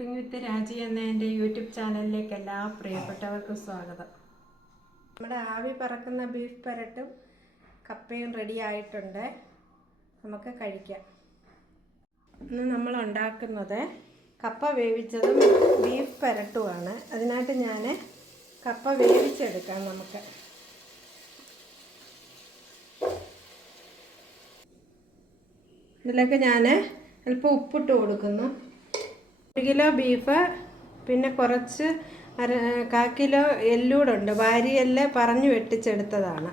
Cooking വിത്ത് രാജി എന്ന എൻ്റെ യൂട്യൂബ് ചാനലിലേക്ക് എല്ലാ പ്രിയപ്പെട്ടവർക്കും സ്വാഗതം. നമ്മുടെ ആവി പറക്കുന്ന ബീഫ് പെരട്ടും കപ്പയും റെഡി ആയിട്ടുണ്ട്. നമുക്ക് കഴിക്കാം. ഇന്ന് നമ്മൾ ഉണ്ടാക്കുന്നത് കപ്പ വേവിച്ചതും ബീഫ് പെരട്ടുമാണ്. അതിനായിട്ട് ഞാൻ കപ്പ വേവിച്ചെടുക്കാം. നമുക്ക് ഇതിലേക്ക് ഞാൻ അല്പം ഉപ്പിട്ട് കൊടുക്കുന്നു. 1 കിലോ ബീഫ്, പിന്നെ കുറച്ച് 1/4 കിലോ എല്ലൂടുണ്ട്. വാരിയെല്ല് പറഞ്ഞു വെട്ടിച്ചെടുത്തതാണ്.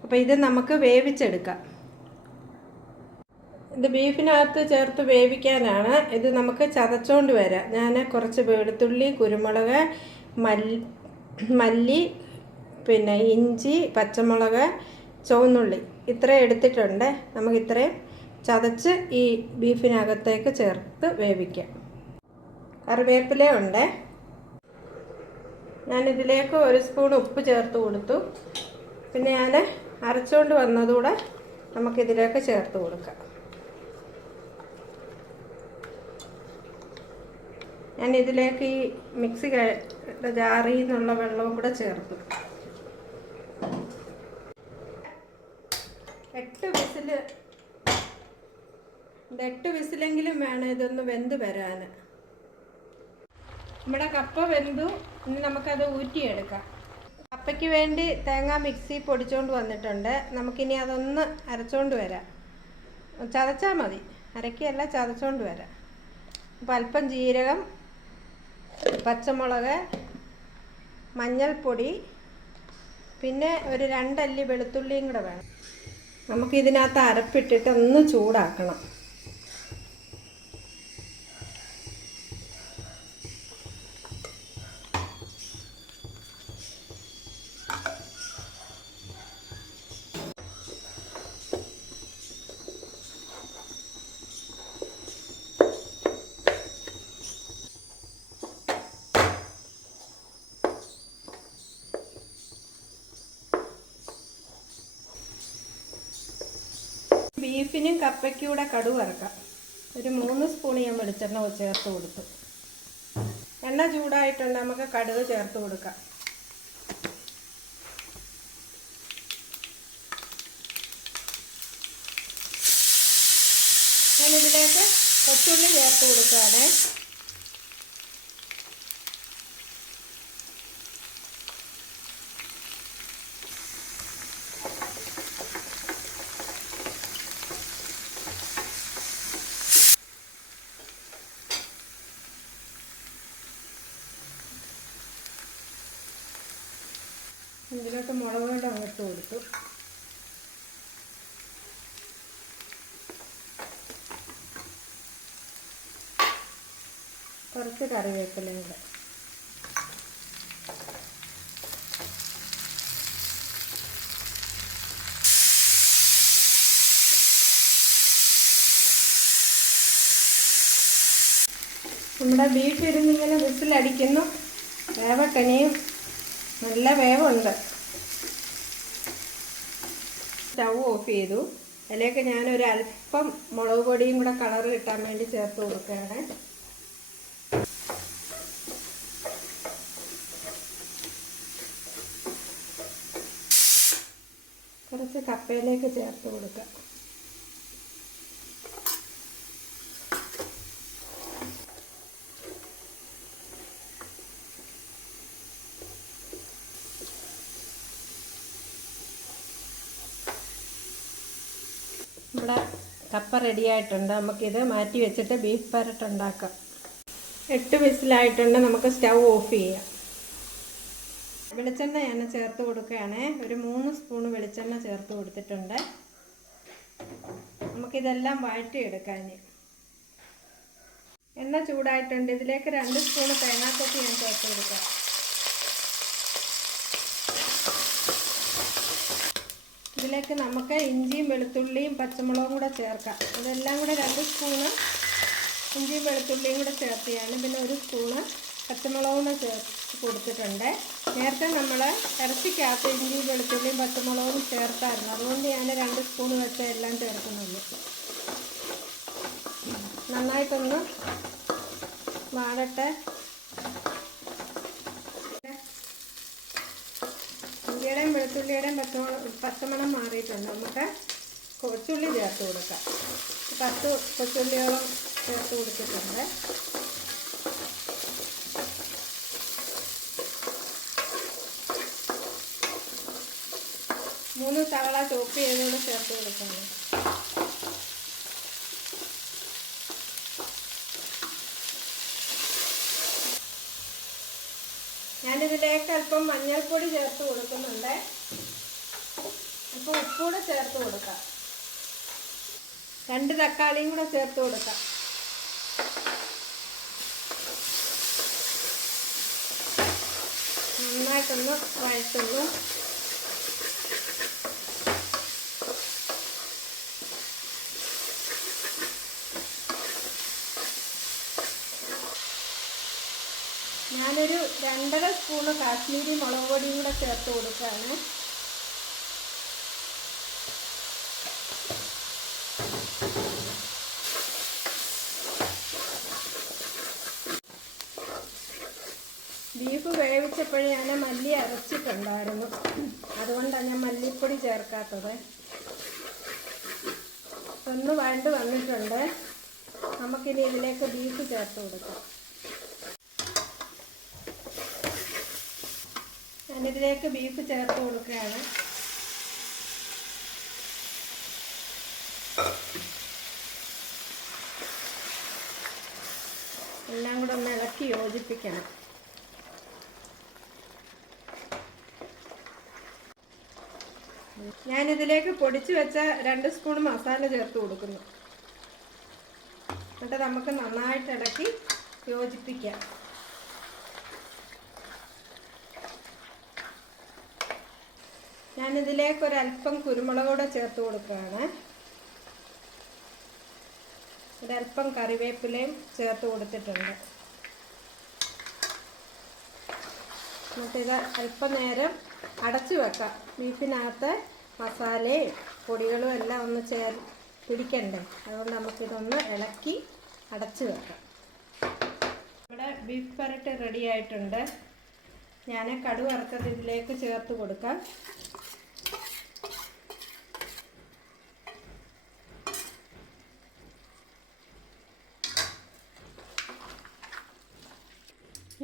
അപ്പോൾ ഇത് നമുക്ക് വേവിച്ചെടുക്കാം. ഇത് ബീഫിനകത്ത് ചേർത്ത് വേവിക്കാനാണ്. ഇത് നമുക്ക് ചതച്ചുകൊണ്ട് വരാം. ഞാൻ കുറച്ച് വെളുത്തുള്ളി, കുരുമുളക്, മല്ലി, പിന്നെ ഇഞ്ചി, പച്ചമുളക്, ചുവന്നുള്ളി ഇത്രയും എടുത്തിട്ടുണ്ട്. നമുക്കിത്രയും ചതച്ച് ഈ ബീഫിനകത്തേക്ക് ചേർത്ത് വേവിക്കാം. കറിവേപ്പില ഉണ്ട്. ഞാനിതിലേക്ക് 1 സ്പൂൺ ഉപ്പ് ചേർത്ത് കൊടുത്തു. പിന്നെ ഞാൻ അരച്ചുകൊണ്ട് വന്നതുകൂടെ നമുക്കിതിലേക്ക് ചേർത്ത് കൊടുക്കാം. ഞാനിതിലേക്ക് ഈ മിക്സി ജാറിൽ നിന്നുള്ള വെള്ളവും കൂടെ ചേർത്തു. 8 വിസിലെങ്കിലും വേണം ഇതൊന്ന് വെന്ത് വരാൻ. നമ്മുടെ കപ്പ വെന്തു. ഇനി നമുക്കത് ഊറ്റിയെടുക്കാം. കപ്പയ്ക്ക് വേണ്ടി തേങ്ങ മിക്സി പൊടിച്ചുകൊണ്ട് വന്നിട്ടുണ്ട്. നമുക്കിനി അതൊന്ന് അരച്ചുകൊണ്ട് വരാം. ചതച്ചാൽ മതി, അരയ്ക്കല്ല, ചതച്ചുകൊണ്ട് വരാം. അപ്പോൾ അല്പം ജീരകം, പച്ചമുളക്, മഞ്ഞൾപ്പൊടി, പിന്നെ ഒരു 2 അല്ലി വെളുത്തുള്ളിയും കൂടെ വേണം. നമുക്കിതിനകത്ത് അരപ്പിട്ടിട്ട് ഒന്ന് ചൂടാക്കണം. ബീഫിനും കപ്പയ്ക്കും കൂടെ കടുക് വറക്കാം. ഒരു 3 സ്പൂൺ ഞാൻ വെളിച്ചെണ്ണ ചേർത്ത് കൊടുത്തു. എണ്ണ ചൂടായിട്ടുണ്ട്. നമുക്ക് കടുക് ചേർത്ത് കൊടുക്കാം. ഞാനിതിലേക്ക് കൊച്ചുള്ളി ചേർത്ത് കൊടുക്കുകയാണ്. ഇതിലോട്ട് മുളക് പൊടി അങ്ങോട്ട് കൊടുത്തു. കുറച്ച് കറിവേപ്പിലയും കൂടെ. നമ്മുടെ ബീഫ് ഇരുന്നിങ്ങനെ വിസിലടിക്കുന്നു. വേവക്കനിയും നല്ല വേവുണ്ട്. സ്റ്റൗ ഓഫ് ചെയ്തു. അതിലേക്ക് ഞാനൊരു അല്പം മുളക് പൊടിയും കൂടെ കളർ കിട്ടാൻ വേണ്ടി ചേർത്ത് കൊടുക്കുകയാണ്. കുറച്ച് കപ്പയിലേക്ക് ചേർത്ത് കൊടുക്കുക. നമ്മുടെ കപ്പ റെഡിയായിട്ടുണ്ട്. നമുക്കിത് മാറ്റി വെച്ചിട്ട് ബീഫ് പെരട്ടുണ്ടാക്കാം. 8 വിസിലായിട്ടുണ്ട്. നമുക്ക് സ്റ്റൗ ഓഫ് ചെയ്യാം. വെളിച്ചെണ്ണ ഞാൻ ചേർത്ത് കൊടുക്കുകയാണ്. ഒരു 3 സ്പൂൺ വെളിച്ചെണ്ണ ചേർത്ത് കൊടുത്തിട്ടുണ്ട്. നമുക്കിതെല്ലാം വഴറ്റിയെടുക്കാൻ. എണ്ണ ചൂടായിട്ടുണ്ട്. ഇതിലേക്ക് 2 സ്പൂൺ തേങ്ങാക്കൊത്തി ഞാൻ ചേർത്ത് കൊടുക്കാം. ഇതിലേക്ക് നമുക്ക് ഇഞ്ചിയും വെളുത്തുള്ളിയും പച്ചമുളകും കൂടെ ചേർക്കാം. ഇതെല്ലാം കൂടെ 2 സ്പൂണ് ഇഞ്ചിയും വെളുത്തുള്ളിയും കൂടെ ചേർത്തിയാണ്. പിന്നെ 1 സ്പൂണ് പച്ചമുളകും കൂടെ ചേർത്ത് കൊടുത്തിട്ടുണ്ട്. നേരത്തെ നമ്മൾ ഇറച്ചിക്കകത്ത് ഇഞ്ചിയും വെളുത്തുള്ളിയും പച്ചമുളകും ചേർത്തായിരുന്നു. അതുകൊണ്ട് ഞാൻ 2 സ്പൂൺ വെച്ച് എല്ലാം ചേർക്കുന്നുള്ളൂ. നന്നായിട്ടൊന്ന് വാടട്ടെ. ഇഞ്ചിയുടെയും വെളുത്തുള്ളിയുടെയും പച്ചമണം മാറിയിട്ടുണ്ട്. നമുക്ക് കൊച്ചുള്ളി ചേർത്ത് കൊടുക്കാം. 10 കൊച്ചുള്ളിയോളം ചേർത്ത് കൊടുത്തിട്ടുണ്ട്. മൂന്ന് സവാള ചോപ്പ് ചെയ്തോടെ ചേർത്ത് കൊടുക്കണം. ഞാനിതിലേക്ക് അല്പം മഞ്ഞൾപ്പൊടി ചേർത്ത് കൊടുക്കുന്നുണ്ട്. അല്പം ഉപ്പൂടെ ചേർത്ത് കൊടുക്കാം. 2 തക്കാളിയും കൂടെ ചേർത്ത് കൊടുക്കാം. നന്നായിട്ടൊന്ന് വഴറ്റുന്നു. ഞാനൊരു 2.5 സ്പൂണ് കാശ്മീരി മുളക് പൊടിയും കൂടെ ചേർത്ത് കൊടുക്കുകയാണ്. ബീഫ് വേവിച്ചപ്പോഴേ ഞാൻ മല്ലി അരച്ചിട്ടുണ്ടായിരുന്നു. അതുകൊണ്ടാണ് ഞാൻ മല്ലിപ്പൊടി ചേർക്കാത്തത്. ഒന്ന് വഴണ്ട് വന്നിട്ടുണ്ട്. നമുക്കിനി ഇതിലേക്ക് ബീഫ് ചേർത്ത് കൊടുക്കാം. ഞാനിതിലേക്ക് ബീഫ് ചേർത്ത് കൊടുക്കുകയാണ്. എല്ലാം കൂടെ ഒന്ന് ഇളക്കി യോജിപ്പിക്കണം. ഞാനിതിലേക്ക് പൊടിച്ചു വെച്ച 2 സ്പൂൺ മസാല ചേർത്ത് കൊടുക്കുന്നു. എന്നിട്ട് നമുക്ക് നന്നായിട്ട് ഇളക്കി യോജിപ്പിക്കാം. ഞാനിതിലേക്ക് ഒരല്പം കുരുമുളക് കൂടെ ചേർത്ത് കൊടുക്കുകയാണ്. ഒരല്പം കറിവേപ്പിലയും ചേർത്ത് കൊടുത്തിട്ടുണ്ട്. എന്നിട്ടിത് അല്പം നേരം അടച്ചു വെക്കാം. ബീഫിനകത്ത് മസാലയും പൊടികളും എല്ലാം ഒന്ന് പിടിക്കണ്ടേ. അതുകൊണ്ട് നമുക്കിതൊന്ന് ഇളക്കി അടച്ചു വെക്കാം. ഇവിടെ ബീഫ് പെരട്ട് റെഡി ആയിട്ടുണ്ട്. ഞാൻ കടുക് വറുത്തത് ഇതിലേക്ക് ചേർത്ത് കൊടുക്കാം.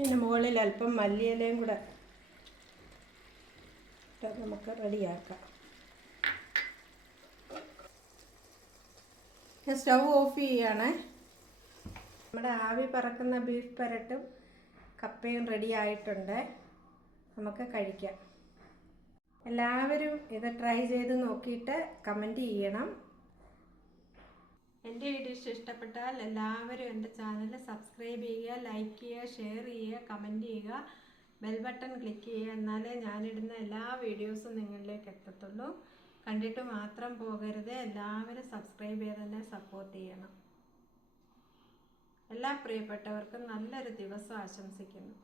ഇതിന് മുകളിൽ അല്പം മല്ലിയിലയും കൂടെ നമുക്ക് റെഡിയാക്കാം. ഞാൻ സ്റ്റൗ ഓഫ് ചെയ്യാണ്. നമ്മുടെ ആവി പറക്കുന്ന ബീഫ് പെരട്ടും കപ്പയും റെഡി ആയിട്ടുണ്ട്. നമുക്ക് കഴിക്കാം. എല്ലാവരും ഇത് ട്രൈ ചെയ്ത് നോക്കിയിട്ട് കമൻറ്റ് ചെയ്യണം. എൻ്റെ ഈ ഡിഷ് ഇഷ്ടപ്പെട്ടാൽ എല്ലാവരും എൻ്റെ ചാനൽ സബ്സ്ക്രൈബ് ചെയ്യുക, ലൈക്ക് ചെയ്യുക, ഷെയർ ചെയ്യുക, കമൻറ്റ് ചെയ്യുക, ബെൽ ബട്ടൺ ക്ലിക്ക് ചെയ്യുക. എന്നാലേ ഞാനിടുന്ന എല്ലാ വീഡിയോസും നിങ്ങളിലേക്ക് എത്തത്തുള്ളൂ. കണ്ടിട്ട് മാത്രം പോകരുത്. എല്ലാവരും സബ്സ്ക്രൈബ് ചെയ്ത് തന്നെ സപ്പോർട്ട് ചെയ്യണം. എല്ലാ പ്രിയപ്പെട്ടവർക്കും നല്ലൊരു ദിവസം ആശംസിക്കുന്നു.